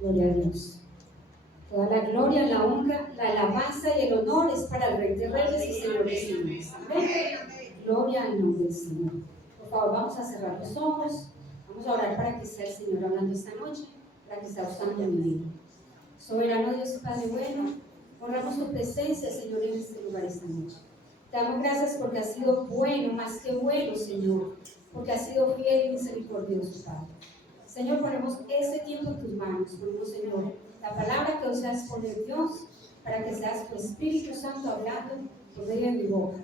Gloria a Dios. Toda la gloria, la honra, la alabanza y el honor es para el Rey de Reyes y Señor de Señores. Amén. Gloria al nombre del Señor. Por favor, vamos a cerrar los ojos. Vamos a orar para que sea el Señor hablando esta noche, para que sea usando mi vida. Soberano Dios y Padre bueno, honramos tu presencia, Señor, en este lugar esta noche. Te damos gracias porque has sido bueno, más que bueno, Señor, porque has sido fiel y misericordioso, Padre. Señor, ponemos este tiempo en tus manos, ponemos, Señor, la palabra que os has poner Dios, para que seas tu Espíritu Santo hablando por medio de mi boca.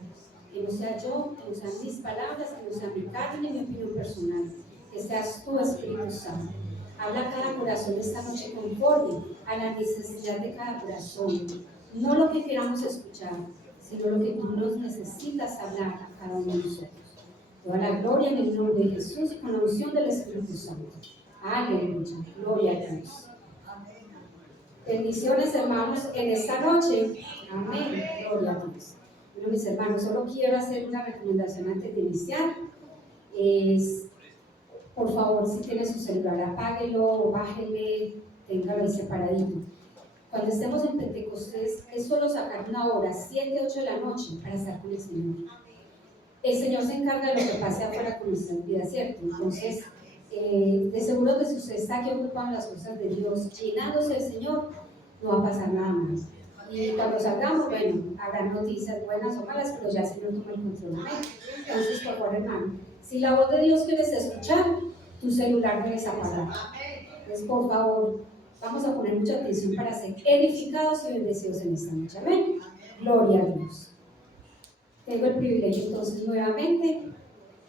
Que no sea yo, que no sean mis palabras, que no sea mi carne ni mi opinión personal, que seas tú, Espíritu Santo. Habla a cada corazón esta noche conforme a la necesidad de cada corazón. No lo que queramos escuchar, sino lo que tú nos necesitas hablar a cada uno de nosotros. Toda la gloria en el nombre de Jesús y con la unción del Espíritu Santo. Aleluya, gloria a Dios. Bendiciones, hermanos, en esta noche. Amén, gloria a Dios. Bueno, mis hermanos, solo quiero hacer una recomendación antes de iniciar. Por favor, si tiene su celular, apáguelo o bájele, téngalo ahí separadito. Cuando estemos en Pentecostés, es solo sacar una hora, 7, 8 de la noche, para estar con el Señor. El Señor se encarga de lo que pase afuera con nuestras vidas, ¿cierto? Entonces, de seguro que si usted está aquí ocupado en las cosas de Dios, llenándose del Señor, no va a pasar nada más. Y cuando salgamos, bueno, habrá noticias buenas o malas, pero ya el Señor toma el control. Entonces, por favor, hermano, si la voz de Dios quieres escuchar, tu celular debes apagar. Entonces, por favor, vamos a poner mucha atención para ser edificados y bendecidos en esta noche. Amén. Gloria a Dios. Tengo el privilegio entonces nuevamente,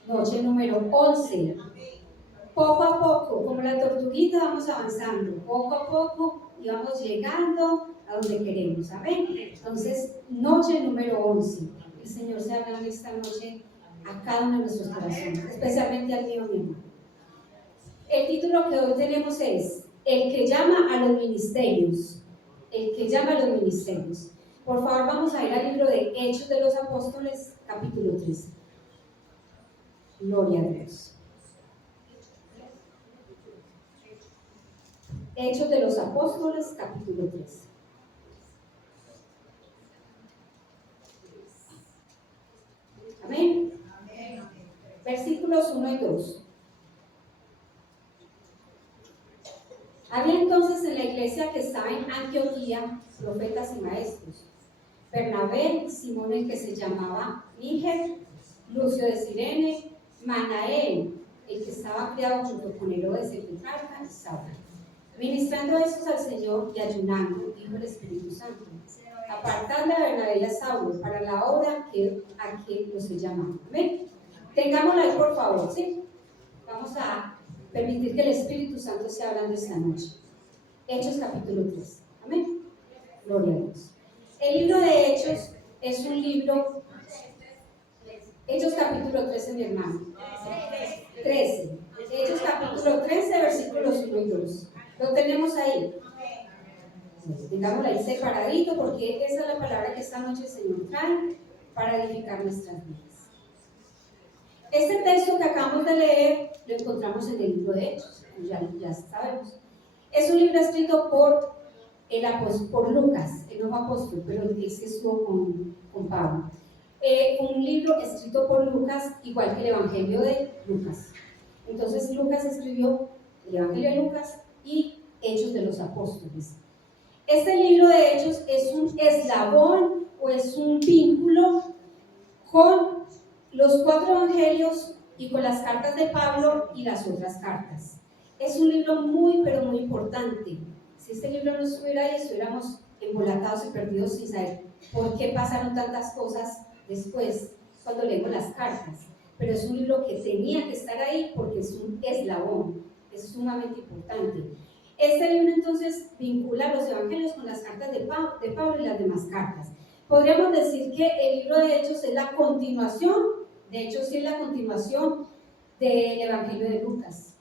noche número 11. Poco a poco, como la tortuguita, vamos avanzando. Poco a poco y vamos llegando a donde queremos. Amén. Entonces, noche número 11. El Señor se habla esta noche a cada uno de nuestros corazones, especialmente al mío mismo. El título que hoy tenemos es El que llama a los ministerios. El que llama a los ministerios. Por favor, vamos a ir al libro de Hechos de los Apóstoles, capítulo 13. Gloria a Dios. Hechos de los Apóstoles, capítulo 13. Amén. Versículos 1 y 2. Había entonces en la iglesia que estaba en Antioquía profetas y maestros: Bernabé, Simón el que se llamaba Níger, Lucio de Cirene, Manaén, el que estaba criado junto con Herodes el tetrarca, y Saulo. Ministrando estos al Señor y ayunando, dijo el Espíritu Santo: apartadle a Bernabé y a Saulo para la obra a que los he llamado. Amén. Tengámosla ahí, por favor, ¿sí? Vamos a permitir que el Espíritu Santo sea hablando esta noche. Hechos capítulo 3. Amén. Gloria a Dios. El libro de Hechos es un libro. Hechos capítulo 13, mi hermano. 13. Hechos capítulo 13, versículos 1 y 2. Lo tenemos ahí. Tengámoslo ahí separadito, porque esa es la palabra que esta noche el Señor trae para edificar nuestras vidas. Este texto que acabamos de leer lo encontramos en el libro de Hechos, ya sabemos. Es un libro escrito por Lucas, el nuevo apóstol, pero el que estuvo con Pablo. Un libro escrito por Lucas, igual que el Evangelio de Lucas. Entonces Lucas escribió el Evangelio de Lucas y Hechos de los Apóstoles. Este libro de Hechos es un eslabón o es un vínculo con los 4 evangelios y con las cartas de Pablo y las otras cartas. Es un libro muy, pero muy importante. Si este libro no estuviera ahí, estuviéramos embolatados y perdidos sin saber por qué pasaron tantas cosas después cuando leemos las cartas. Pero es un libro que tenía que estar ahí porque es un eslabón, es sumamente importante. Este libro entonces vincula los evangelios con las cartas de Pablo y las demás cartas. Podríamos decir que el libro de Hechos es la continuación, de hecho sí es la continuación del Evangelio de Lucas.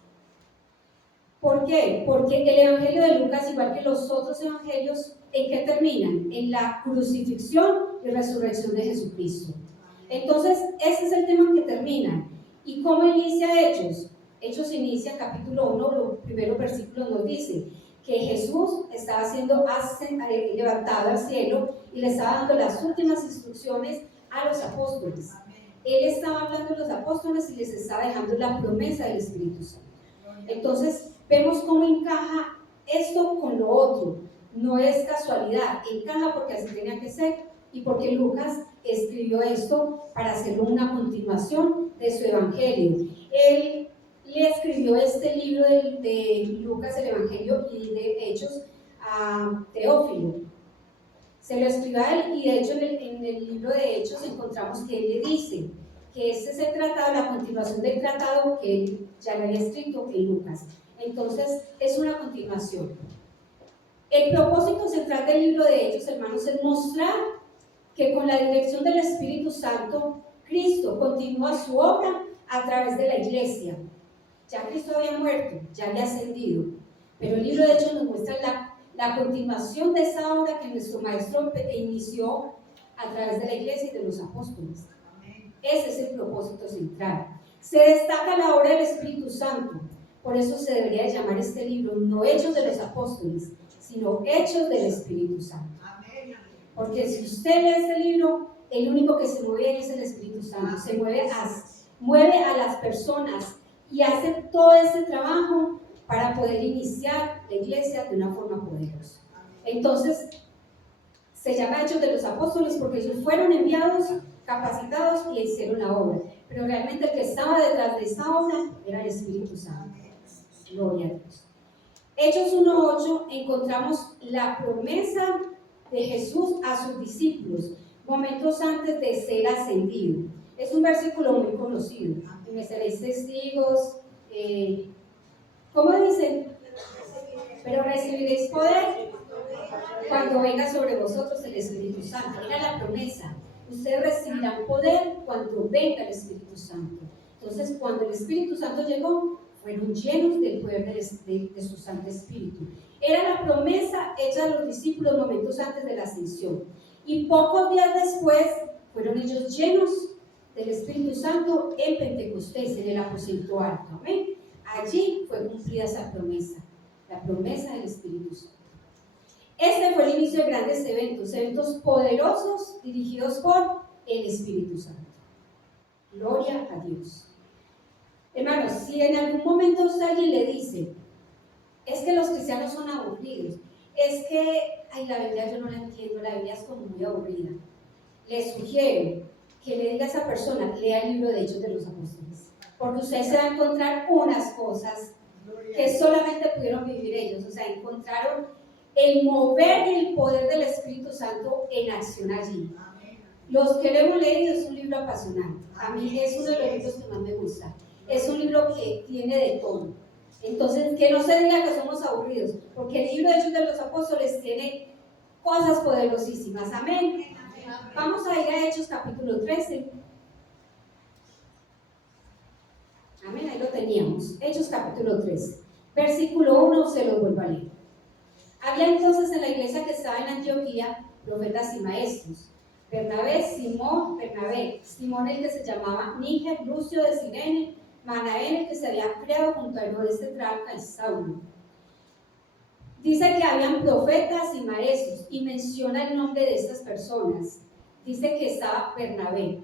¿Por qué? Porque el Evangelio de Lucas, igual que los otros evangelios, ¿en qué terminan? En la crucifixión y resurrección de Jesucristo. Entonces, ese es el tema que termina. ¿Y cómo inicia Hechos? Hechos inicia, capítulo 1, los primeros versículos nos dice que Jesús estaba siendo levantado al cielo y le estaba dando las últimas instrucciones a los apóstoles. Él estaba hablando a los apóstoles y les estaba dejando la promesa del Espíritu Santo. Entonces, vemos cómo encaja esto con lo otro. No es casualidad, encaja porque así tenía que ser y porque Lucas escribió esto para hacerlo una continuación de su evangelio. Él le escribió este libro de Lucas, el Evangelio y de Hechos, a Teófilo. Se lo escribió a él y de hecho en el libro de Hechos encontramos que él le dice que este es el tratado, la continuación del tratado que él ya le había escrito en Lucas. Entonces es una continuación. El propósito central del libro de Hechos, hermanos, es mostrar que con la dirección del Espíritu Santo, Cristo continúa su obra a través de la iglesia. Ya Cristo había muerto, ya había ascendido, pero el libro de Hechos nos muestra la continuación de esa obra que nuestro Maestro inició a través de la iglesia y de los apóstoles. Ese es el propósito central. Se destaca la obra del Espíritu Santo, por eso se debería llamar este libro no Hechos de los Apóstoles, sino Hechos del Espíritu Santo. Porque si usted lee este libro, el único que se mueve es el Espíritu Santo. Se mueve a las personas y hace todo ese trabajo para poder iniciar la iglesia de una forma poderosa. Entonces, se llama Hechos de los Apóstoles porque ellos fueron enviados, capacitados y hicieron la obra. Pero realmente el que estaba detrás de esa obra era el Espíritu Santo. Gloria a Dios. Hechos 1:8 encontramos la promesa de Jesús a sus discípulos, momentos antes de ser ascendido. Es un versículo muy conocido. Y me seréis testigos. ¿Cómo dice? Pero recibiréis poder cuando venga sobre vosotros el Espíritu Santo. Era la promesa. Ustedes recibirán poder cuando venga el Espíritu Santo. Entonces, cuando el Espíritu Santo llegó, fueron llenos del poder de su Santo Espíritu. Era la promesa hecha a los discípulos momentos antes de la ascensión. Y pocos días después, fueron ellos llenos del Espíritu Santo en Pentecostés, en el aposento alto. Amén. Allí fue cumplida esa promesa, la promesa del Espíritu Santo. Este fue el inicio de grandes eventos poderosos dirigidos por el Espíritu Santo. Gloria a Dios. Hermanos, si en algún momento alguien le dice, es que los cristianos son aburridos, es que, la Biblia yo no la entiendo, la Biblia es como muy aburrida, le sugiero que le diga a esa persona, lea el libro de Hechos de los Apóstoles, porque usted se va a encontrar unas cosas que solamente pudieron vivir ellos, o sea, encontraron el mover y el poder del Espíritu Santo en acción allí. Los que lo hemos leído es un libro apasionante, a mí es uno de los libros que más me gusta, es un libro que tiene de todo. Entonces, que no se diga que somos aburridos, porque el libro de Hechos de los Apóstoles tiene cosas poderosísimas, amén. Vamos a ir a Hechos capítulo 13. Amén, ahí lo teníamos. Hechos capítulo 13. Versículo 1, se lo vuelvo a leer. Había entonces en la iglesia que estaba en Antioquía profetas y maestros. Simón el que se llamaba Níger, Lucio de Cirene, Manaén el que se había criado junto a Herodes Tetrarca y Saulo. Dice que habían profetas y maestros y menciona el nombre de estas personas. Dice que estaba Bernabé.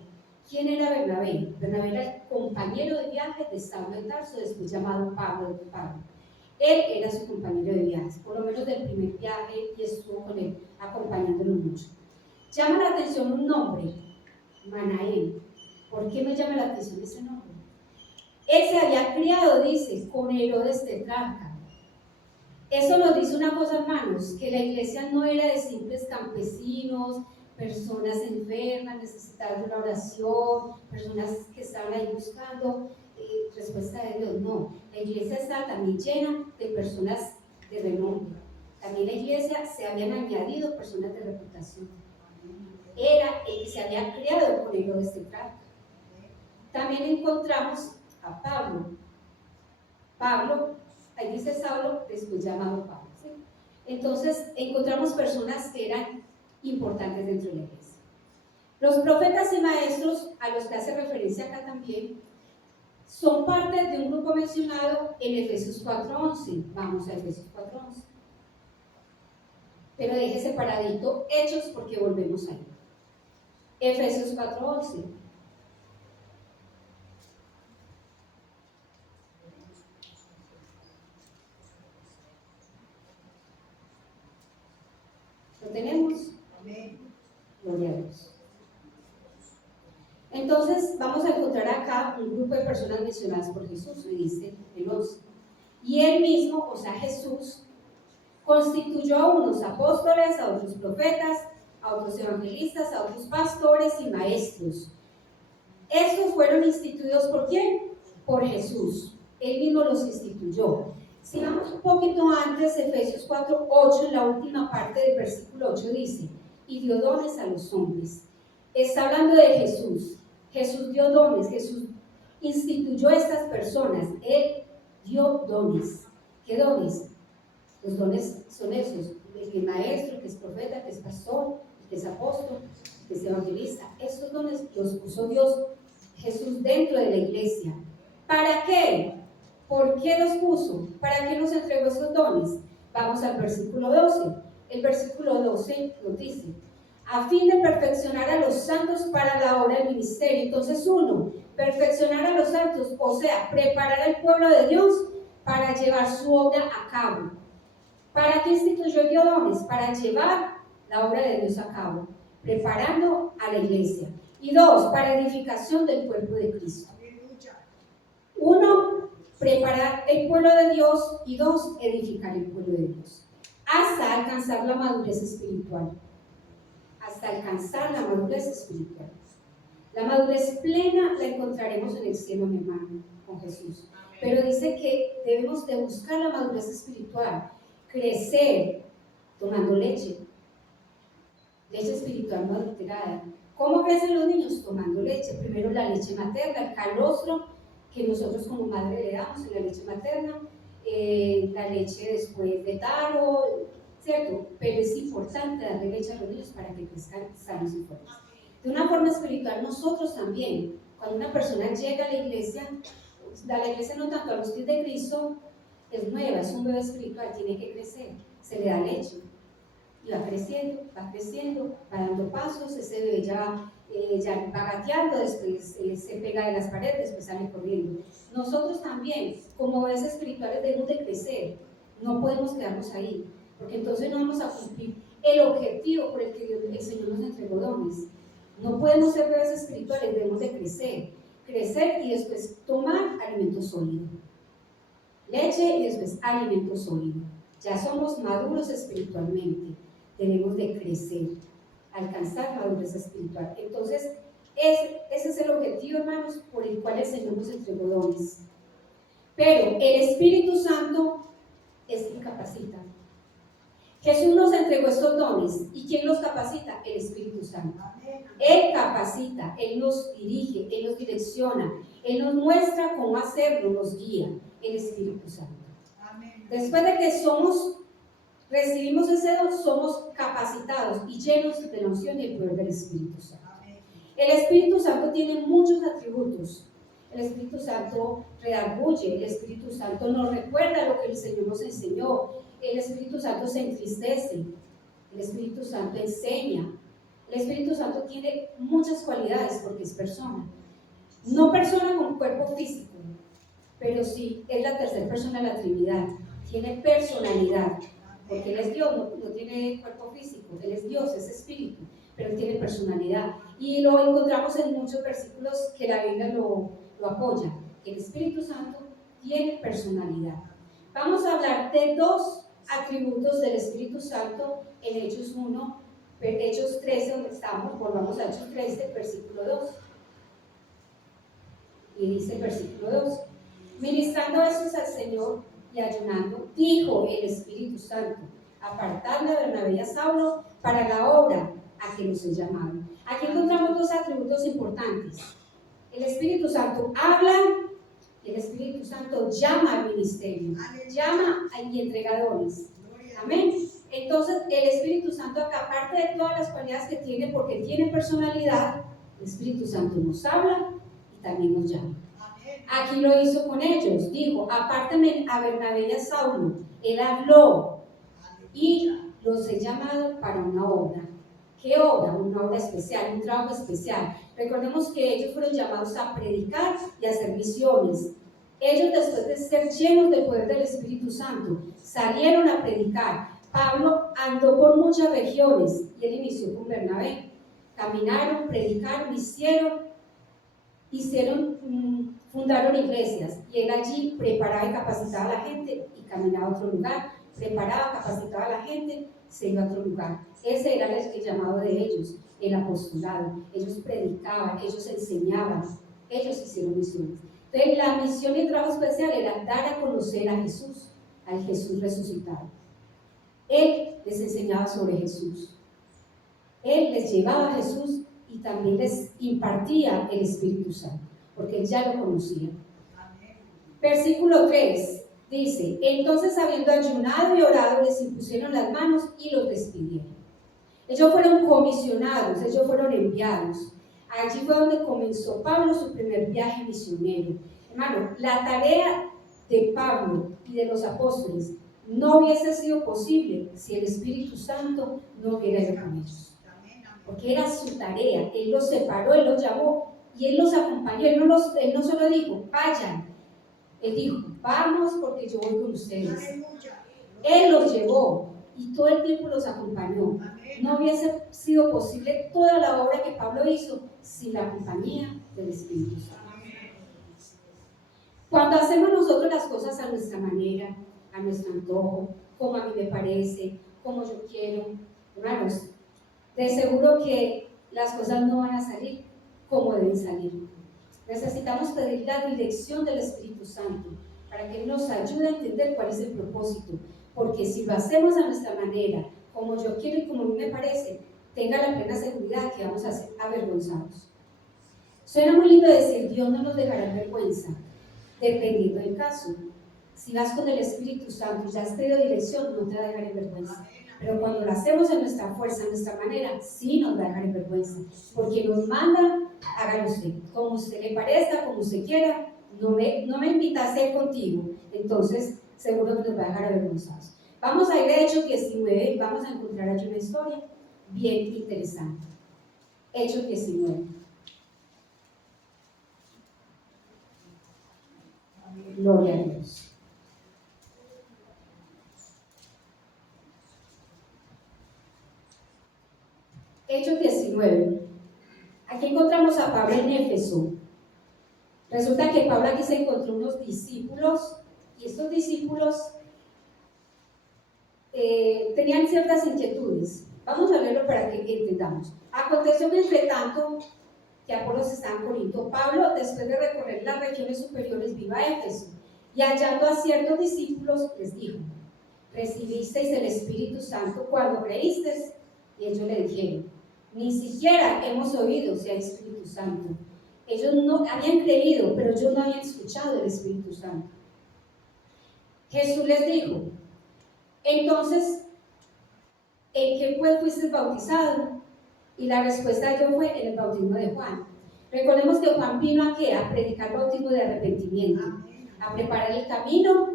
¿Quién era Bernabé? Bernabé era el compañero de viaje de Saulo de Tarso, después llamado Pablo. Él era su compañero de viajes, por lo menos del primer viaje, y estuvo con él, acompañándolo mucho. Llama la atención un nombre, Manaén. ¿Por qué me llama la atención ese nombre? Él se había criado, dice, con Herodes Tetrarca. Eso nos dice una cosa, hermanos, que la iglesia no era de simples campesinos, personas enfermas, necesitadas de una oración, personas que estaban ahí buscando respuesta de Dios. No, la iglesia estaba también llena de personas de renombre. También la iglesia se habían añadido personas de reputación. Era el que se había criado con Herodes Tetrarca. También encontramos a Pablo, ahí dice Saulo, después llamado Pablo, ¿sí? Entonces encontramos personas que eran importantes dentro de la iglesia. Los profetas y maestros, a los que hace referencia acá también, son parte de un grupo mencionado en Efesios 4:11. Vamos a Efesios 4:11. pero deje separadito Hechos porque volvemos ahí. Efesios 4:11. ¿Lo tenemos? Amén. Gloria a Dios. Entonces vamos a encontrar acá un grupo de personas mencionadas por Jesús, y dice el 11. Y él mismo, o sea Jesús, constituyó a unos apóstoles, a otros profetas, a otros evangelistas, a otros pastores y maestros. Estos fueron instituidos ¿por quién? Por Jesús. Él mismo los instituyó. Si vamos un poquito antes, Efesios 4:8, en la última parte del versículo 8 dice, y dio dones a los hombres. Está hablando de Jesús. Jesús dio dones, Jesús instituyó a estas personas. Él dio dones. ¿Qué dones? Los dones son esos, el que es maestro, el que es profeta, el que es pastor, el que es apóstol, el que es evangelista. Estos dones los puso Dios, Jesús, dentro de la iglesia. ¿Para qué? ¿Por qué los puso? ¿Para qué nos entregó esos dones? Vamos al versículo 12. El versículo 12 nos dice, a fin de perfeccionar a los santos para la obra del ministerio. Entonces, uno, perfeccionar a los santos, o sea, preparar al pueblo de Dios para llevar su obra a cabo. ¿Para qué instituyó dio dones? Para llevar la obra de Dios a cabo, preparando a la iglesia. Y dos, para edificación del cuerpo de Cristo. Uno, preparar el pueblo de Dios, y dos, edificar el pueblo de Dios, hasta alcanzar la madurez espiritual. Hasta alcanzar la madurez espiritual. La madurez plena la encontraremos en el cielo, mi hermano, con Jesús. Pero dice que debemos de buscar la madurez espiritual, crecer tomando leche espiritual no adulterada. ¿Cómo crecen los niños? Tomando leche. Primero la leche materna, el calostro que nosotros como madre le damos en la leche materna, la leche después de taro, ¿cierto? Pero es importante darle leche a los niños para que crezcan sanos y fuertes. De una forma espiritual, nosotros también, cuando una persona llega a la iglesia no tanto a los pies de Cristo, es nueva, es un bebé espiritual, tiene que crecer, se le da leche y va creciendo, va dando pasos, ese bebé ya va gateando, después se pega de las paredes, después sale corriendo. Nosotros también, como bebés espirituales, debemos de crecer, no podemos quedarnos ahí, porque entonces no vamos a cumplir el objetivo por el que el Señor nos entregó dones. No podemos ser bebés espirituales, debemos de crecer y después tomar alimento sólido. Leche y después alimento sólido. Ya somos maduros espiritualmente, debemos de crecer, alcanzar madurez espiritual. Entonces, ese es el objetivo, hermanos, por el cual el Señor nos entregó dones. Pero el Espíritu Santo es quien capacita. Jesús nos entregó estos dones. ¿Y quién los capacita? El Espíritu Santo. Él capacita, Él nos dirige, Él nos direcciona, Él nos muestra cómo hacerlo, nos guía, el Espíritu Santo. Después de que recibimos ese don, somos capacitados y llenos de la unción y el poder del Espíritu Santo. El Espíritu Santo tiene muchos atributos. El Espíritu Santo redarguye, el Espíritu Santo nos recuerda lo que el Señor nos enseñó, el Espíritu Santo se entristece, el Espíritu Santo enseña. El Espíritu Santo tiene muchas cualidades porque es persona. No persona con cuerpo físico, pero sí es la tercera persona de la Trinidad. Tiene personalidad, porque Él es Dios, no tiene cuerpo físico. Él es Dios, es espíritu, pero Él tiene personalidad. Y lo encontramos en muchos versículos que la Biblia lo apoya. El Espíritu Santo tiene personalidad. Vamos a hablar de dos atributos del Espíritu Santo en Hechos 1. Hechos 13, donde estamos, volvamos a Hechos 13, versículo 2. Y dice el versículo 2: ministrando estos al Señor y ayunando, dijo el Espíritu Santo: apartadme a Bernabé y a Saulo para la obra a que los he llamado. Aquí encontramos dos atributos importantes. El Espíritu Santo habla, el Espíritu Santo llama al ministerio, llama y entrega dones. Amén. Entonces, el Espíritu Santo, aparte de todas las cualidades que tiene, porque tiene personalidad, el Espíritu Santo nos habla y también nos llama. Aquí lo hizo con ellos, dijo: apártame a Bernabé y a Saulo. Él habló y los he llamado para una obra. ¿Qué obra? Una obra especial, un trabajo especial. Recordemos que ellos fueron llamados a predicar y a hacer misiones. Ellos, después de ser llenos del poder del Espíritu Santo, salieron a predicar. Pablo andó por muchas regiones y él inició con Bernabé. Caminaron, predicaron, fundaron iglesias, y él allí preparaba y capacitaba a la gente y caminaba a otro lugar, preparaba, capacitaba a la gente, se iba a otro lugar. Ese era el llamado de ellos, el apostolado. Ellos predicaban, ellos enseñaban, ellos hicieron misiones. Entonces la misión y el trabajo especial era dar a conocer a Jesús, al Jesús resucitado. Él les enseñaba sobre Jesús, él les llevaba a Jesús y también les impartía el Espíritu Santo, porque él ya lo conocía. Versículo 3 dice: entonces, habiendo ayunado y orado, les impusieron las manos y los despidieron. Ellos fueron comisionados, ellos fueron enviados. Allí fue donde comenzó Pablo su primer viaje misionero. Hermano, la tarea de Pablo y de los apóstoles no hubiese sido posible si el Espíritu Santo no hubiera ido con ellos. Porque era su tarea. Él los separó, él los llamó y él los acompañó. Él no solo dijo, vayan. Él dijo, vamos porque yo voy con ustedes. Él los llevó y todo el tiempo los acompañó. No hubiese sido posible toda la obra que Pablo hizo sin la compañía del Espíritu Santo. Cuando hacemos nosotros las cosas a nuestra manera, a nuestro antojo, como a mí me parece, como yo quiero, hermanos, de seguro que las cosas no van a salir como deben salir. Necesitamos pedir la dirección del Espíritu Santo para que nos ayude a entender cuál es el propósito, porque si lo hacemos a nuestra manera, como yo quiero y como a mí me parece, tenga la plena seguridad que vamos a ser avergonzados. Suena muy lindo decir, Dios no nos dejará en vergüenza, dependiendo del caso. Si vas con el Espíritu Santo y ya has pedido dirección, no te va a dejar en vergüenza. Pero cuando lo hacemos en nuestra fuerza, en nuestra manera, sí nos va a dejar en vergüenza. Porque nos manda, hágalo usted, como usted le parezca, como usted quiera, no me invita a ser contigo. Entonces, seguro que nos va a dejar avergonzados. Vamos a ir a Hechos 19 y vamos a encontrar allí una historia bien interesante. Hechos 19. Gloria a Dios. Hechos 19. Aquí encontramos a Pablo en Éfeso. Resulta que Pablo aquí se encontró unos discípulos y estos discípulos tenían ciertas inquietudes. Vamos a leerlo para que entendamos. Aconteció que entre tanto que Apolos estaba en Corinto, Pablo, después de recorrer las regiones superiores, vino a Éfeso y hallando a ciertos discípulos les dijo: ¿recibisteis el Espíritu Santo cuando creísteis? Y ellos le dijeron: ni siquiera hemos oído si hay Espíritu Santo. Ellos no habían creído, pero ellos no habían escuchado el Espíritu Santo. Jesús les dijo: entonces, ¿en qué pues fuiste bautizado? Y la respuesta de ellos fue: en el bautismo de Juan. Recordemos que Juan vino ¿a qué? A predicar bautismo de arrepentimiento, a preparar el camino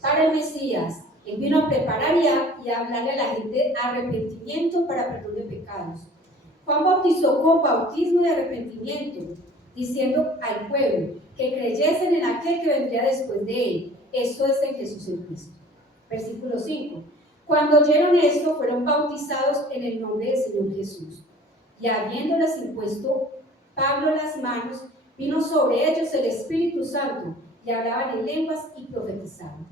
para el Mesías. Él vino a preparar y a hablarle a la gente arrepentimiento para perdón de pecados. Juan bautizó con bautismo de arrepentimiento, diciendo al pueblo que creyesen en aquel que vendría después de él, esto es en Jesús el Cristo. Versículo 5. Cuando oyeron esto, fueron bautizados en el nombre del Señor Jesús. Y habiéndoles impuesto Pablo las manos, vino sobre ellos el Espíritu Santo, y hablaban en lenguas y profetizaban.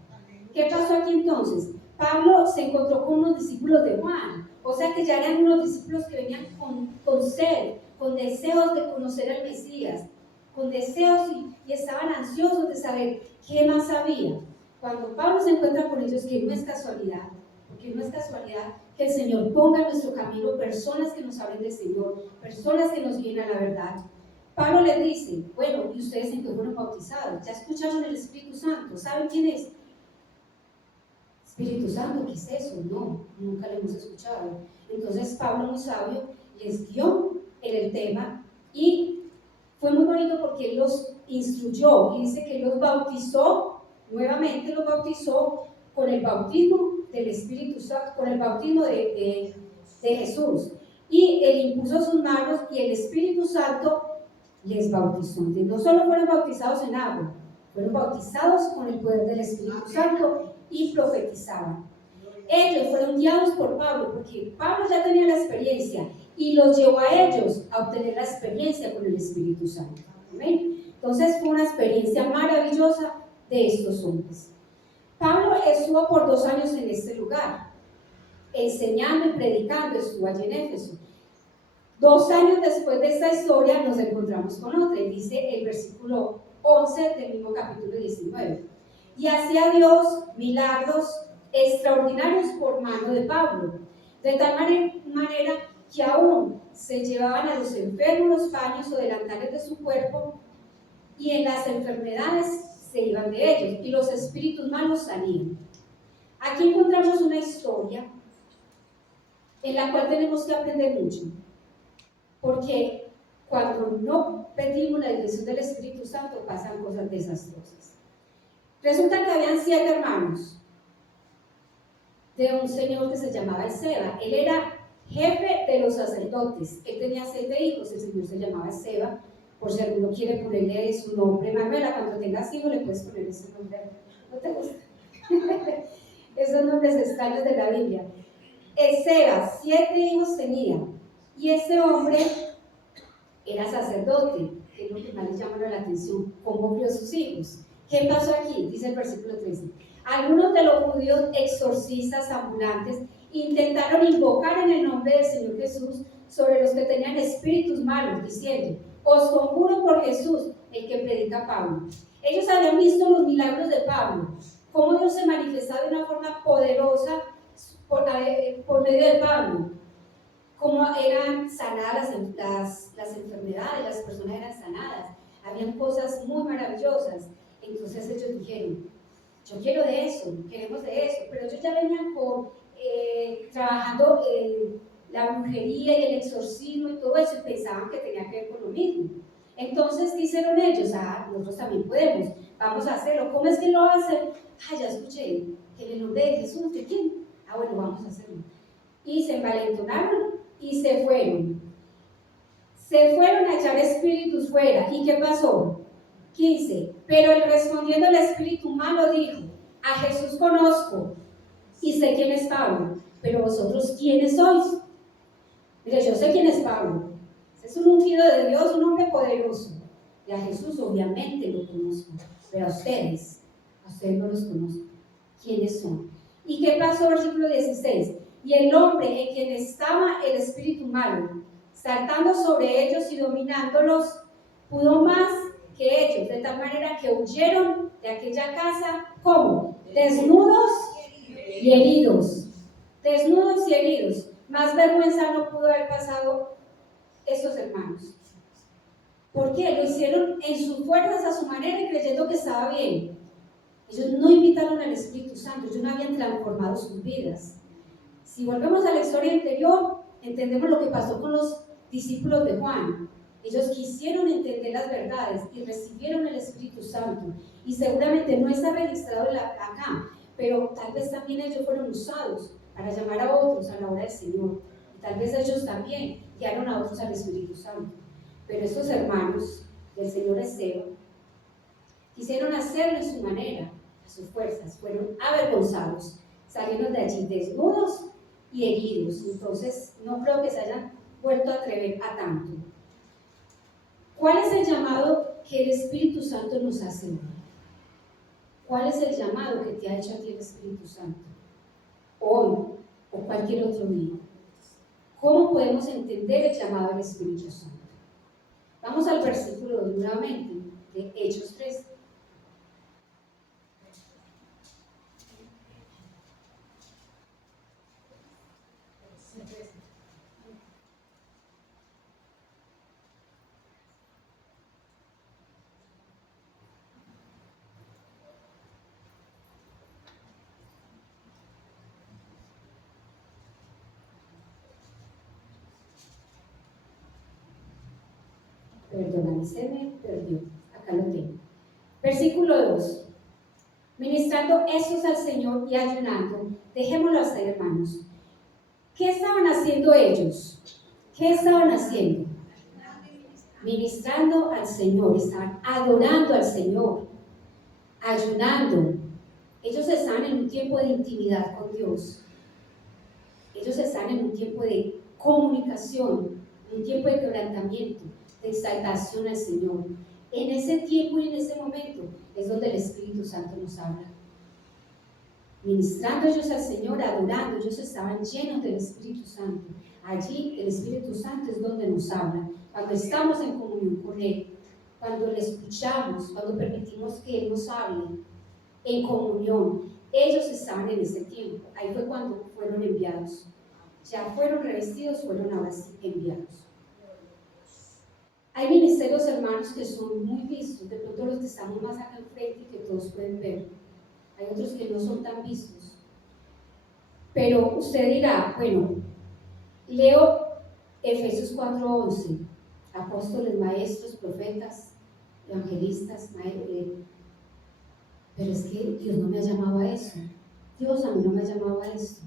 ¿Qué pasó aquí entonces? Pablo se encontró con unos discípulos de Juan, o sea que ya eran unos discípulos que venían con sed, con deseos de conocer al Mesías, con deseos y estaban ansiosos de saber qué más había. Cuando Pablo se encuentra con ellos, que no es casualidad, porque no es casualidad que el Señor ponga en nuestro camino personas que nos hablen del Señor, personas que nos guíen a la verdad. Pablo les dice: bueno, ¿y ustedes en qué fueron bautizados? ¿Ya escucharon el Espíritu Santo? ¿Saben quién es? Espíritu Santo, ¿qué es eso? No, nunca lo hemos escuchado. Entonces Pablo, muy sabio, les guió en el tema y fue muy bonito porque él los instruyó y dice que los bautizó, nuevamente los bautizó con el bautismo del Espíritu Santo, con el bautismo de Jesús. Y Él impuso sus manos y el Espíritu Santo les bautizó. Entonces, no solo fueron bautizados en agua, fueron bautizados con el poder del Espíritu Santo y profetizaban. Ellos fueron guiados por Pablo, porque Pablo ya tenía la experiencia y los llevó a ellos a obtener la experiencia con el Espíritu Santo. ¿Amén? Entonces fue una experiencia maravillosa de estos hombres. Pablo estuvo por 2 años en este lugar, enseñando y predicando, estuvo allí en Éfeso. 2 años después de esta historia nos encontramos con otra, y dice el versículo 11 del mismo capítulo 19. Y hacía Dios milagros extraordinarios por mano de Pablo, de tal manera que aún se llevaban a los enfermos los paños o delantales de su cuerpo, y en las enfermedades se iban de ellos, y los espíritus malos salían. Aquí encontramos una historia en la cual tenemos que aprender mucho, porque cuando no pedimos la dirección del Espíritu Santo pasan cosas desastrosas. Resulta que habían 7 hermanos de un señor que se llamaba Esceva. Él era jefe de los sacerdotes. Él tenía 7 hijos. El señor se llamaba Esceva. Por si alguno quiere ponerle su nombre, Manuela, cuando tengas hijos le puedes poner ese nombre. ¿No te gusta? Esos nombres extraños de la Biblia. Esceva, 7 hijos tenía. Y ese hombre era sacerdote, que es lo que más le llama la atención, cómo vio a sus hijos. ¿Qué pasó aquí? Dice el versículo 13. Algunos de los judíos exorcistas ambulantes intentaron invocar en el nombre del Señor Jesús sobre los que tenían espíritus malos, diciendo: os conjuro por Jesús, el que predica Pablo. Ellos habían visto los milagros de Pablo, cómo Dios se manifestaba de una forma poderosa por medio de Pablo, cómo eran sanadas las enfermedades, las personas eran sanadas, habían cosas muy maravillosas. Entonces ellos dijeron: yo quiero de eso, queremos de eso, pero ellos ya venían trabajando la brujería y el exorcismo y todo eso, y pensaban que tenía que ver con lo mismo. Entonces, ¿qué hicieron ellos? Nosotros también podemos, vamos a hacerlo. ¿Cómo es que lo hacen? Ya escuché, que en el nombre de Jesús, ¿de quién? Bueno, vamos a hacerlo. Y se envalentonaron y se fueron. Se fueron a echar espíritus fuera. ¿Y qué pasó? 15. Pero él, respondiendo al espíritu malo, dijo: a Jesús conozco y sé quién es Pablo, pero vosotros ¿quiénes sois? Mire, yo sé quién es Pablo. Es un ungido de Dios, un hombre poderoso. Y a Jesús obviamente lo conozco, pero a ustedes no los conozco. ¿Quiénes son? ¿Y qué pasó? Versículo 16. Y el hombre en quien estaba el espíritu malo, saltando sobre ellos y dominándolos, pudo más que ellos, de tal manera que huyeron de aquella casa, ¿cómo? Desnudos y heridos. Desnudos y heridos. Más vergüenza no pudo haber pasado estos hermanos. ¿Por qué? Lo hicieron en sus fuerzas, a su manera, y creyendo que estaba bien. Ellos no invitaron al Espíritu Santo, ellos no habían transformado sus vidas. Si volvemos a la historia anterior, entendemos lo que pasó con los discípulos de Juan. Ellos quisieron entender las verdades y recibieron el Espíritu Santo. Y seguramente no está registrado acá, pero tal vez también ellos fueron usados para llamar a otros a la obra del Señor. Y tal vez ellos también guiaron a otros al Espíritu Santo. Pero estos hermanos del Señor Esceva quisieron hacerlo en su manera, a sus fuerzas. Fueron avergonzados, salieron de allí desnudos y heridos. Entonces no creo que se hayan vuelto a atrever a tanto. ¿Cuál es el llamado que el Espíritu Santo nos hace hoy? ¿Cuál es el llamado que te ha hecho a ti el Espíritu Santo hoy o cualquier otro día? ¿Cómo podemos entender el llamado del Espíritu Santo? Vamos al versículo 2 nuevamente, de Hechos 3. Perdóname, se me perdió. Acá lo tengo. Versículo 2. ministrando estos al Señor y ayunando. Dejémoslo hasta ahí, hermanos. ¿Qué estaban haciendo ellos? ¿Qué estaban haciendo? Ministrando al Señor, estaban adorando al Señor, ayunando. Ellos están en un tiempo de intimidad con Dios. Ellos están en un tiempo de comunicación, un tiempo de quebrantamiento, de exaltación al Señor. En ese tiempo y en ese momento es donde el Espíritu Santo nos habla. Ministrando ellos al Señor, adorando, ellos estaban llenos del Espíritu Santo. Allí el Espíritu Santo es donde nos habla. Cuando estamos en comunión con Él, cuando le escuchamos, cuando permitimos que Él nos hable en comunión, ellos estaban en ese tiempo. Ahí fue cuando fueron enviados. Ya fueron revestidos, fueron ahora sí enviados. Hay ministerios, hermanos, que son muy vistos, de pronto los que estamos más acá enfrente y que todos pueden ver. Hay otros que no son tan vistos. Pero usted dirá, bueno, leo Efesios 4:11, apóstoles, maestros, profetas, evangelistas, pero es que Dios no me ha llamado a eso. Dios a mí no me ha llamado a eso.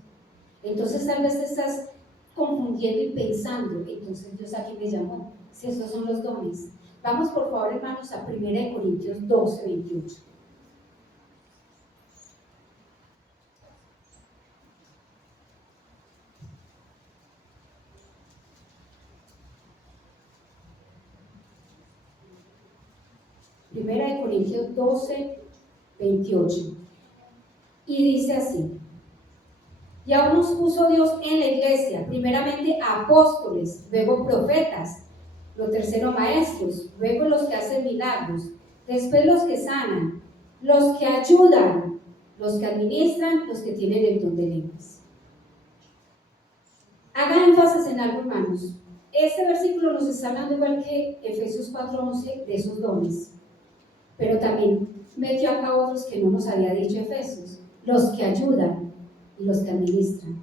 Entonces tal vez te estás confundiendo y pensando, entonces Dios a quién me llamó, si estos son los dones. Vamos por favor, hermanos, a 1 Corintios 12:28. Primera de Corintios 12:28. Y dice así: y aún nos puso Dios en la iglesia, primeramente apóstoles, luego profetas, lo tercero maestros, luego los que hacen milagros, después los que sanan, los que ayudan, los que administran, los que tienen el don de lenguas. Haga énfasis en algo, hermanos. Este versículo nos está hablando igual que Efesios 4:11 de esos dones, pero también metió acá otros que no nos había dicho Efesios, los que ayudan y los que administran.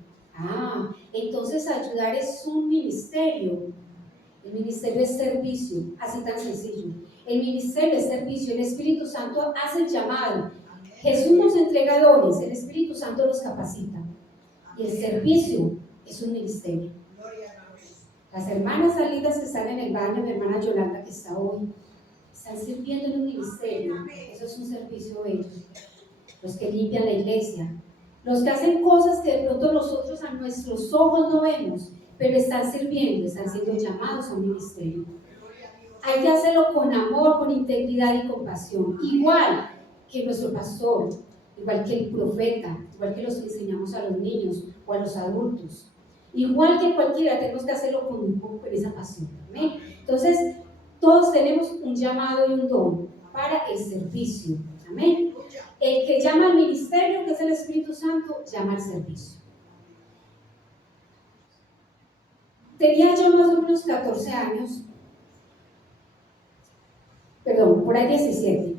Entonces ayudar es un ministerio. El ministerio es servicio, así tan sencillo. El ministerio es servicio. El Espíritu Santo hace el llamado. Jesús nos entrega dones, el Espíritu Santo los capacita. Y el servicio es un ministerio. Las hermanas salidas que están en el baño, mi hermana Yolanda que está hoy, están sirviendo en un ministerio. Eso es un servicio de ellos. Los que limpian la iglesia, los que hacen cosas que de pronto nosotros a nuestros ojos no vemos, pero están sirviendo, están siendo llamados a un ministerio. Hay que hacerlo con amor, con integridad y compasión, igual que nuestro pastor, igual que el profeta, igual que los que enseñamos a los niños o a los adultos, igual que cualquiera, tenemos que hacerlo con esa pasión. ¿Amén? Entonces, todos tenemos un llamado y un don para el servicio. Amén. El que llama al ministerio, que es el Espíritu Santo, llama al servicio. Tenía yo más o menos 14 años, perdón, por ahí 17,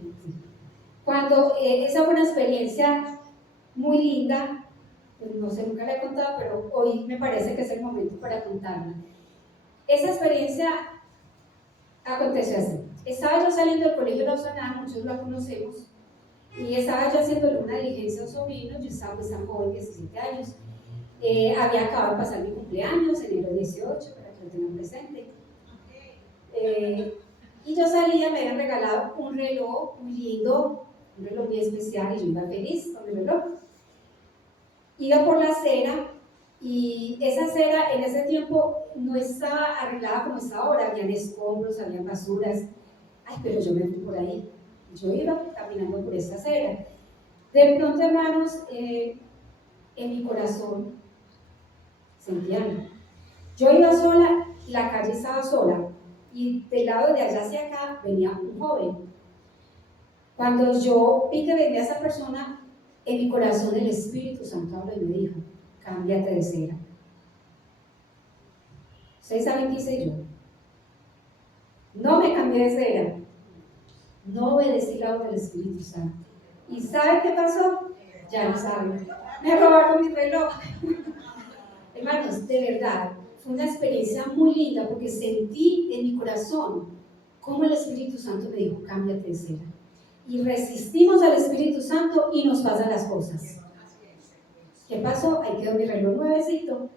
cuando esa fue una experiencia muy linda, pues no sé, nunca la he contado, pero hoy me parece que es el momento para contarla. Esa experiencia aconteció así. Estaba yo saliendo del colegio Lausana, muchos la conocemos, y estaba yo haciendo una diligencia a un sobrino. Yo estaba pues tan joven, 17 años. Había acabado de pasar mi cumpleaños, enero 18, para que lo tengan presente. Y yo salía, me habían regalado un reloj muy lindo, un reloj muy especial, y yo iba feliz con el reloj. Iba por la acera, y esa acera en ese tiempo no estaba arreglada como está ahora, habían escombros, habían basuras. Ay, pero yo me fui por ahí. Yo iba caminando por esa acera. De pronto, hermanos, en mi corazón sentía algo. Yo iba sola, la calle estaba sola, y del lado de allá hacia acá venía un joven. Cuando yo vi que venía esa persona, en mi corazón el Espíritu Santo habló y me dijo: cámbiate de cera. ¿Ustedes saben qué hice yo? No me cambié de cera. No obedecí la voz del Espíritu Santo. ¿Y saben qué pasó? Ya lo saben. Me robaron mi reloj. Hermanos, de verdad, fue una experiencia muy linda porque sentí en mi corazón cómo el Espíritu Santo me dijo: cámbiate de cera. y resistimos al Espíritu Santo y nos pasan las cosas. ¿Qué pasó? Ahí quedó mi reloj nuevecito.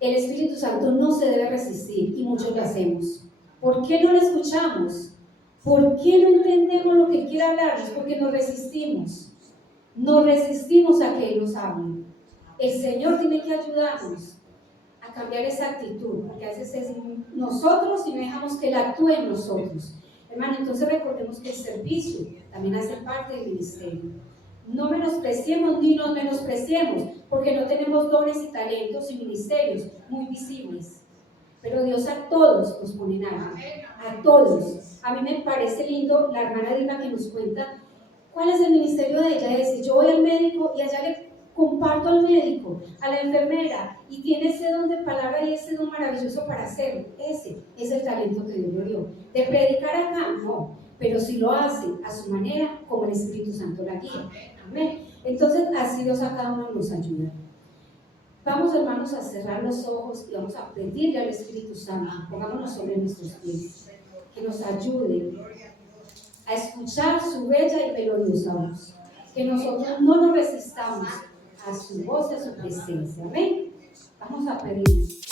El Espíritu Santo no se debe resistir y muchos lo hacemos. ¿Por qué no lo escuchamos? ¿Por qué no entendemos lo que Él quiere hablarnos? Porque nos resistimos. Nos resistimos a que Él nos hable. El Señor tiene que ayudarnos a cambiar esa actitud, porque a veces es nosotros y no dejamos que Él actúe en nosotros. Hermano, entonces recordemos que el servicio también hace parte del ministerio. No menospreciemos ni nos menospreciemos, porque no tenemos dones y talentos y ministerios muy visibles. Pero Dios a todos nos pone en algo, a todos. A mí me parece lindo la hermana Dina que nos cuenta cuál es el ministerio de ella. Es decir, yo voy al médico y allá le comparto al médico, a la enfermera, y tiene ese don de palabra y ese don maravilloso para hacerlo. Ese es el talento que Dios le dio. De predicar acá, no, pero si lo hace a su manera, como el Espíritu Santo la guía. Amén. Entonces, así Dios a cada uno nos ayuda. Vamos, hermanos, a cerrar los ojos y vamos a pedirle al Espíritu Santo, pongámonos sobre nuestros pies, que nos ayude a escuchar su bella y melodiosa voz, que nosotros no nos resistamos a su voz y a su presencia. Amén. Vamos a pedirle.